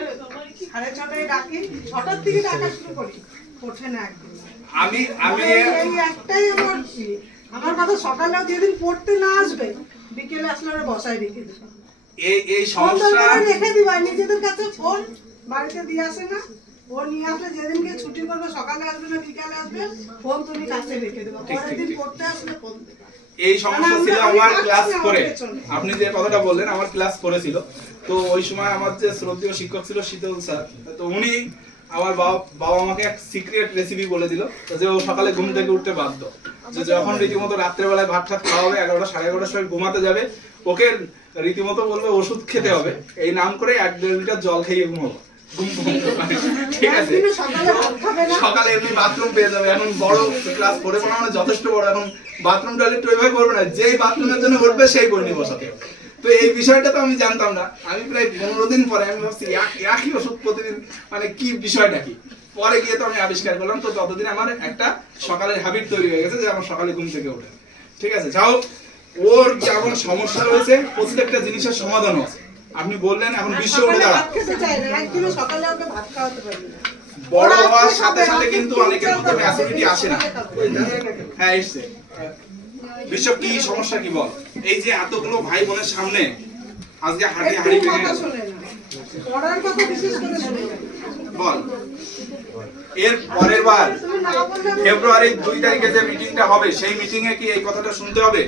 6:30টায় ডাকি, 6টার দিকে ডাকা শুরু করি, ওঠে না একদিন। আমি এই একটাই আমার কথা, সকালেও যেদিন পড়তে না আসবে, বিকেলে আসলে ওরা বসায় রেখে দেবে। এই সমস্যা রেখে দিবা নিজেদের কাছে, ফোন বাড়িতে দিয়ে আসে না, ও নিয়ে আসলে যেদিনকে ছুটি করবে, সকালে আসবে না বিকালে আসবে, ফোন তুমি কাছে রেখে দেবা, পরের দিন পড়তে আসলে ফোন দেবা। এই সমস্যা ছিল আমার ক্লাস 4-এ। আপনি যে কথাটা বললেন, আমার ক্লাস 4-এ ছিল। তো ওই সময় আমার যে শ্রদ্ধেয় শিক্ষক ছিল শীতল স্যার, তো উনি আমার বাবা আমাকে এক সিক্রেট রেসিপি বলে দিল যে ও সকালে ঘুম থেকে উঠতে বাধ্য, যে যখন রীতিমতো রাত্রেবেলায় ভাত টাত খাওয়া হবে 11টা সাড়ে 11টার সময় ঘুমাতে যাবে, ওকে রীতিমতো বলবে ওষুধ খেতে হবে, এই নাম করে 1-1.5 লিটার জল খেয়ে ঘুমাবো। ঠিক আছে, সকালে এমনি বাথরুম পেয়ে যাবে। এখন বড় ক্লাস 4 পড়া মানে যথেষ্ট বড়, এখন বাথরুম টয়লেট ওইভাবে করবে না, যেই বাথরুমের জন্য উঠবে সেই করে নিয়ে বসাতে হবে। তো এই বিষয়টা তো আমি জানতাম না। আমি প্রায় 15 দিন পরে আমি ভাবছি একই ওষুধ প্রতিদিন, মানে কি বিষয়টা কি, পরে গিয়ে তো আমি আবিষ্কার করলাম। তো ততদিন আমার একটা সকালের হ্যাবিট তৈরি হয়ে গেছে যে আমার সকালে ঘুম থেকে ওঠে। ঠিক আছে, যাও, ওর যেমন সমস্যা রয়েছে প্রত্যেকটা জিনিসের সমাধানও আছে। আপনি বললেন এখন বিশ্ব উঠে দাঁড়া, বড় হওয়ার সাথে সাথে কিন্তু অনেকের মধ্যে ম্যাচুরিটি আসে না। হ্যাঁ এসছে। বিশ্ব কি সমস্যা কি বল? এই যে এতগুলো ভাই বোনের সামনে আজকে হাড়ি ভেঙে গেছে, বল। এর পরের বার ফেব্রুয়ারি 2 তারিখে যে মিটিংটা হবে সেই মিটিং এ কি এই কথাটা শুনতে হবে?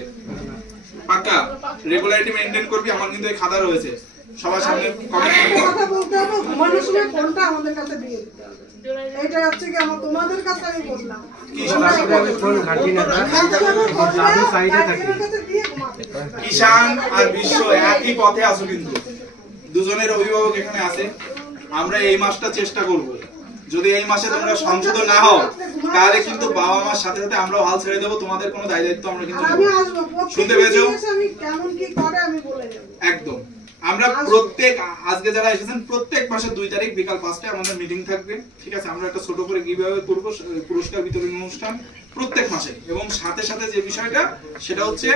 পাক্কা রেগুলারিটি মেইনটেইন করবি। আমার কিন্তু এই খাতা রয়েছে, সবার সামনে কথা বলতে হবে, ঘুমানোর সময় ফোনটা আমাদের কাছে দিয়ে দিতে হবে। এটা হচ্ছে কি আমার তোমাদের কাছে আমি বললাম, কি সমস্যা? ফোন ঘাঁটি না, দাদু সাইডে থাকে। কিষান আর বিশ্ব একই পথে আছো, কিন্তু দুজনের অভিভাবক এখানে আছে। আমরা এই মাসটা চেষ্টা করব, যদি এই মাসে তোমরা সংশোধন না হও তাহলে কিন্তু বাবা মার সাথে সাথে আমরাও হাল ছেড়ে দেবো। তোমাদের কোনো দায়িত্ব আমরা কিন্তু আমি আসবো, শুনতে পেয়েছো? আমি কেমন কি করে আমি বলে দেব একদম। আমরা প্রত্যেক আজকে যারা এসেছেন প্রত্যেক মাসের 2 তারিখ বিকাল 5টায় আমাদের মিটিং থাকবে। ঠিক আছে, আমরা একটা ছোট করে গিভঅ্যাওয়ে করব, পুরস্কার বিতরণ অনুষ্ঠান প্রত্যেক মাসে। এবং সাথে সাথে যে বিষয়টা সেটা হচ্ছে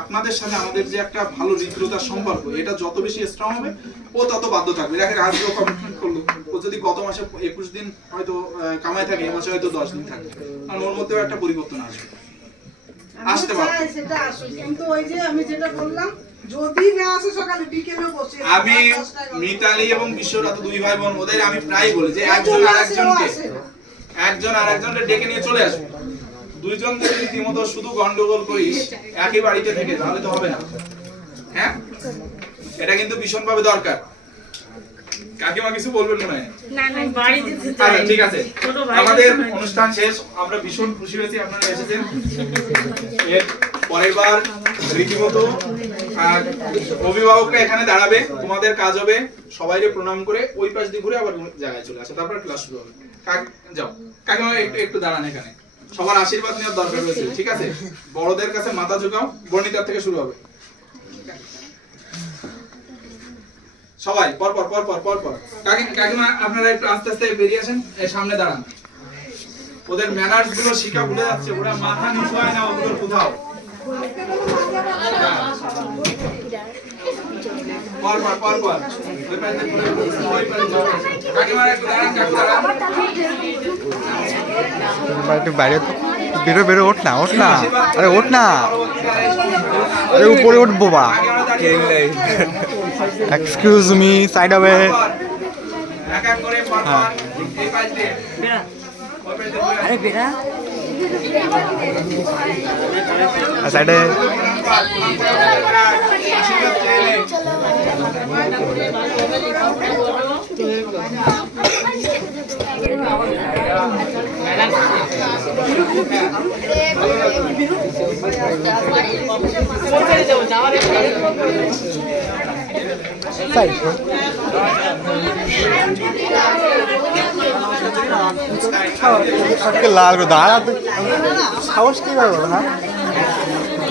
আপনাদের সাথে আমাদের যে একটা ভালো হৃদ্রতার সম্পর্ক, এটা যত বেশি স্ট্রং হবে ও তত বাধ্য থাকবে। দেখেন আজকে ও কমিটমেন্ট করলো, ও যদি গত মাসে 21 দিন হয়তো কামাই থাকে, এই মাসে হয়তো 10 দিন থাকবে, কারণ ওর মধ্যেও একটা পরিবর্তন আসবে, আসতে পারে। সেটা আসুক, কিন্তু ওই যে আমি যেটা বললাম, যদি না আসে সকালে বিকেলেও বসে আমি মিতালি এবং বিশ্বরা তো 2 ভাই বোন, ওদের আমি প্রায় বলি যে একজন আর একজনকে ডেকে নিয়ে চলে আসবে। 2 জন যদি রীতিমতো শুধু গন্ডগোল করিস একই বাড়িতে থেকে, তাহলে তো হবে না। হ্যাঁ, এটা কিন্তু ভীষণভাবে দরকার। কাকিমা কিছু বলবেন মনে হয়? না না, বাড়ি যেতে আচ্ছা চাই। ঠিক আছে, ছোট ভাই আমাদের অনুষ্ঠান শেষ। আমরা ভীষণ খুশি হয়েছি আপনারা এসেছেন। এর পরের বার রীতিমতো অভিভাবকরা এখানে দাঁড়াবে, তোমাদের কাজ হবে সবাইকে প্রণাম করে ওই পাশ দিয়ে ঘুরে আবার জায়গায় চলে আসো, তারপর ক্লাস শুরু হবে। যাও কাকিমা, একটু দাঁড়ান এখানে, সবার আশীর্বাদ নেওয়ার দরকার রয়েছে। ঠিক আছে, বড়দের কাছে মাথা ঝুঁকাও, বর্ণিতার থেকে শুরু হবে। সবাই পর পর। কাকিমা আপনারা একটু আস্তে আস্তে বেরিয়ে আসেন, এই সামনে দাঁড়ান। ওদের ম্যানার্স গুলো শিখা ভুলে যাচ্ছে, ওরা মাথা নিচু হয় না ওগুলোর কোথাও। পর ওই পাশে কাকিমা একটু দাঁড়ান, একটু বাইরে বেরো, ওঠ না। আরে ওঠ না, আরে উপরে উঠবো বা। এক্সকিউজ মি, সাইড হবে। এক এক করে পর এই পাশ দিয়ে আরে বেড়া সাইডে। লাল দাঁড়া, সাহস কি করবো না।